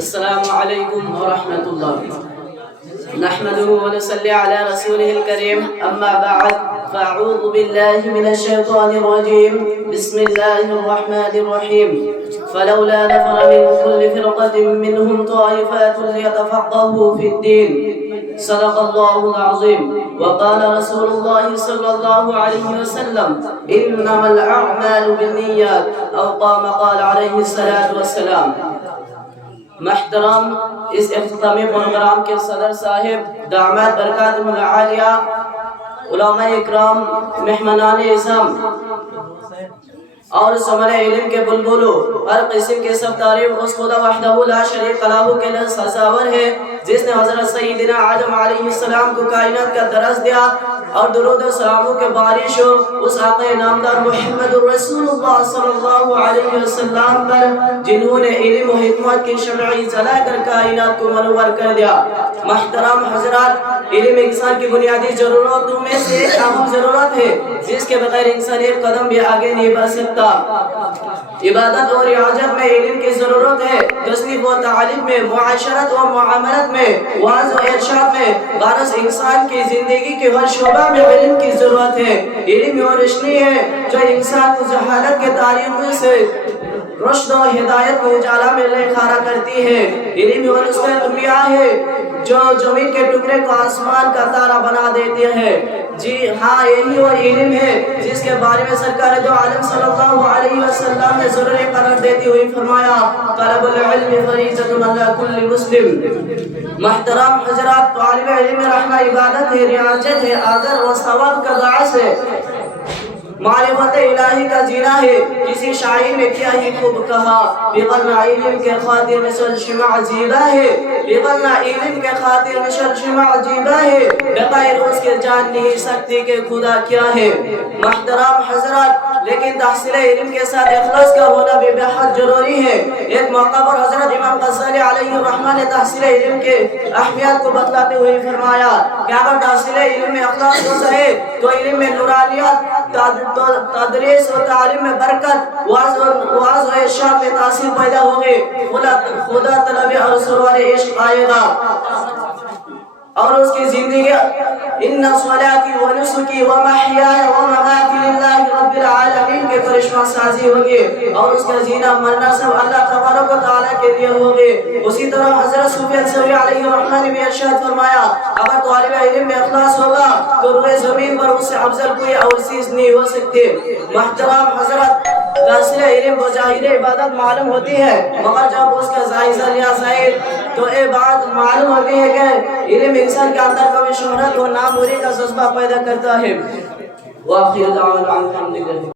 السلام عليكم ورحمة الله. نحمده ونصلي على رسوله الكريم. أما بعد فأعوذ بالله من الشيطان الرجيم. بسم الله الرحمن الرحيم. فلولا نفر من كل فرقة منهم طائفة ليتفقهوا في الدين. صدق الله العظيم. وقال رسول الله صلى الله عليه وسلم إنما الأعمال بالنيات أو قال عليه الصلاة والسلام. محترم اس اختتامی پروگرام کے صدر صاحب دعوت برکاتہم العالیہ، علماء اکرام، مہمانان اعظم اور ثمر علم کے بلبلو، ہر قسم کے سب تعریف اس خدا وحدہ لا شریک لہ کے لیے سزاور ہے جس نے حضرت سیدنا آدم علیہ السلام کو کائنات کا درس دیا اور درود و سلاموں کے بارش ہو اس آقا نامدار محمد رسول اللہ صلی اللہ علیہ وسلم پر، جنہوں نے علم و حکمت کی شمعی جلا کر کائنات کو منور کر دیا۔ محترم حضرات، علم انسان کی بنیادی ضرورتوں میں سے ایک اہم ضرورت ہے جس کے بغیر انسان ایک قدم بھی آگے نہیں بڑھ سکتا۔ عبادت اور عجب میں علم کی ضرورت ہے، تصنیف و تعلیم میں، معاشرت و معاملت میں، وعظ و ارشاد میں، غرض انسان کی زندگی کے ہر شعبہ میں علم کی ضرورت ہے۔ علم وہ روشنی ہے جو انسان کو جہالت کے تاریخوں سے رشد و ہدایت کو اجالا میں لے کھڑا کرتی ہے۔ علم وہ نسخہ دنیا ہے جو زمین کے ٹکڑے کو آسمان کا تارا بنا دیتے ہیں۔ جی ہاں، یہی وہ علم ہے جس کے بارے میں سرکار دو عالم صلی اللہ علیہ وسلم نے ضروری قرار دیتی ہوئی فرمایا، طلب العلم فریضۃ علی کل مسلم۔ محترم حضرات، طالب علم رحمہ عبادت ہے، ریاضت ہے، اجر و ثواب کا باعث ہے، معرفت الہی کا زینہ ہے۔ کسی شاعر نے کیا ہی خوب کہا، بغلنا علم کے خاطر مثل شمع عجیبہ ہے، بغلنا علم کے خاطر مثل شمع عجیبہ ہے، بغیر اس کے جان نہیں سکتی کہ خدا کیا ہے۔ محترم حضرات، لیکن تحصیل علم کے ساتھ اخلاص کا ہونا بھی بہت ضروری ہے۔ ایک موقع پر حضرت امام غزالی علیہ الرحمہ نے تحصیل علم کے اہمیت کو بتلاتے ہوئے فرمایا کہ اگر تحصیل علم میں اخلاص ہو جائے تو علم میں نورانیت، تدریس و تعلیم میں برکت، وعظ و ارشاد میں تاثیر پیدا ہوگی، خدا طلب اور سرور عشق آئے گا اور اس کی زندگی ان صلاتی و نسکی و محیای و مماتی للہ رب العالمین کے کرشمہ سازی ہوگی اور اس کا زینہ مرنا سب اللہ تبارک و تعالیٰ کے لیے ہوگی۔ اسی طرح حضرت سفیان ثوری علیہ الرحمہ نے بھی ارشاد فرمایا، اگر طالب علم میں اخلاص ہوگا تو روئے زمین پر اس سے افضل کوئی اور چیز نہیں ہو سکتی۔ محترم حضرت، تحصیل علم بظاہر عبادت معلوم ہوتی ہے، مگر جب اس کا جائزہ لیا جائے تو یہ بات معلوم ہوتی ہے کہ علم انسان کے اندر کبھی شہرت و ناموری کا جذبہ پیدا کرتا ہے۔ وآخر دعوانا الحمدللہ۔